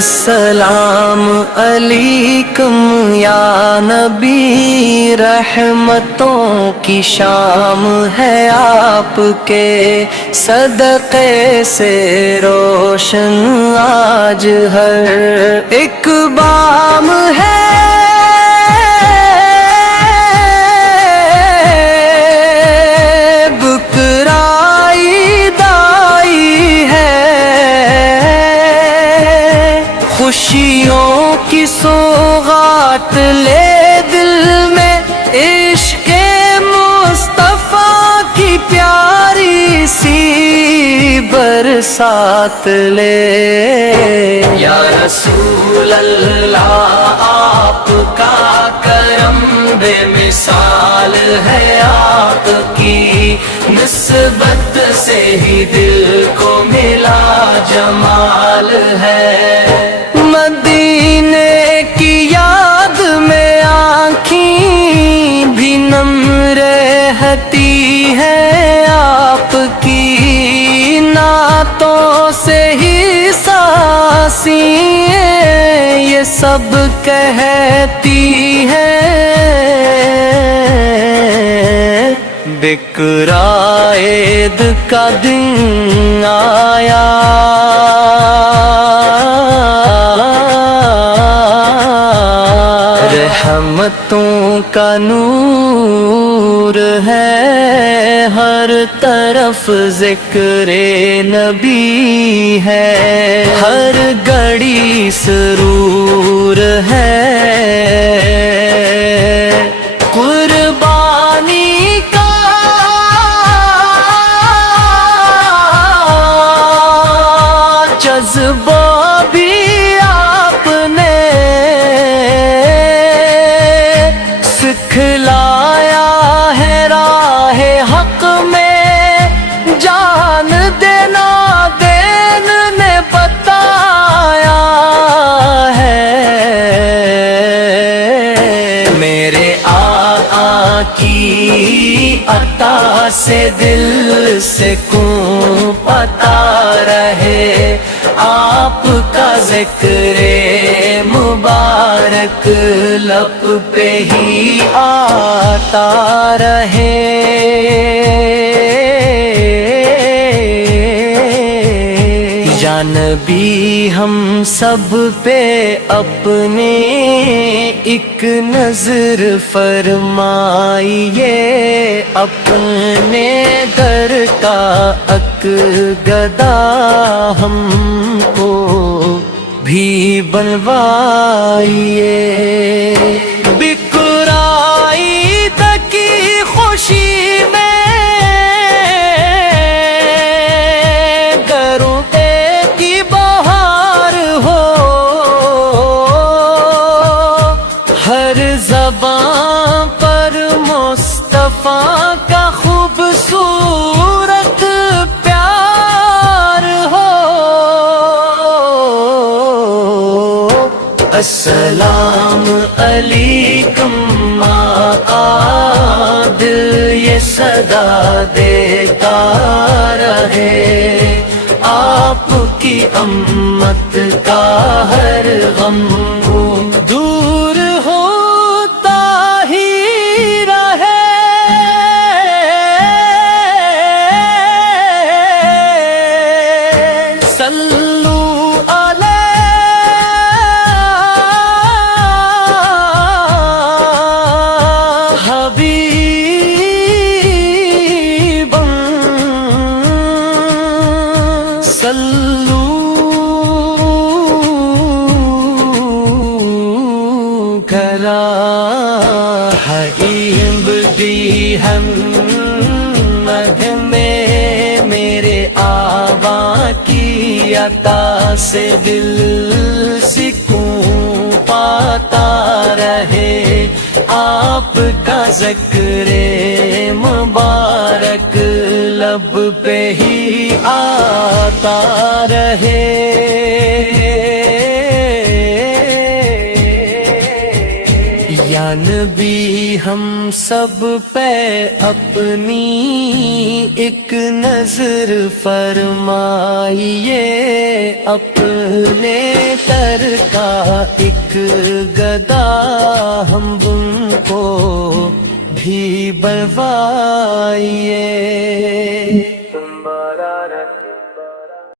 السلام علیکم یا نبی، رحمتوں کی شام ہے آپ کے صدقے سے روشن آج ہر ایک بام ہے۔ خوشیوں کی سوغات لے دل میں، عشق مصطفیٰ کی پیاری سی برسات لے۔ یا رسول اللہ آپ کا کرم بے مثال ہے، آپ کی نسبت سے ہی دل کو ملا جمال ہے۔ مدینے کی یاد میں آنکھیں بھی نم رہتی ہیں، آپ کی نعتوں سے ہی سانسیں یہ سب کہتی ہیں۔ بکرا عید کا دن آیا، رحمتوں کا نور ہے، ہر طرف ذکر نبی ہے، ہر گھڑی سرور ہے۔ قربانی کا جذبہ بھی آپ نے سکھلایا ہے، راہ حق میں جان دینا دین نے بتایا ہے۔ میرے آقا کی عطا سے دل سے کوں پتا رہے، آپ کا ذکر مبارک لب پہ ہی آتا رہے۔ یا نبی ہم سب پہ اپنے ایک نظر فرمائیے، اپنے در کا گدا ہم کو بھی بنوائیے۔ بکرا عید کی خوشی میں گھروں کی بہار ہو، ہر زبان پر مصطفیٰ کا خوبصورت پیار ہو۔ السلام علیکم آقا، دل یہ صدا دیتا رہے، آپ کی امت کا ہر غم دور ہوتا ہی رہے۔ صلو علی صلو کرا حقیب دی ہمت میں، میرے آبا کی عطا سے دل سکون پاتا رہے، آپ کا ذکر مبارک لب پہ ہی آتا رہے۔ یا نبی ہم سب پہ اپنی ایک نظر فرمائیے، اپنے تر کا ایک گدا ہم ان کو بھی بلوائیے۔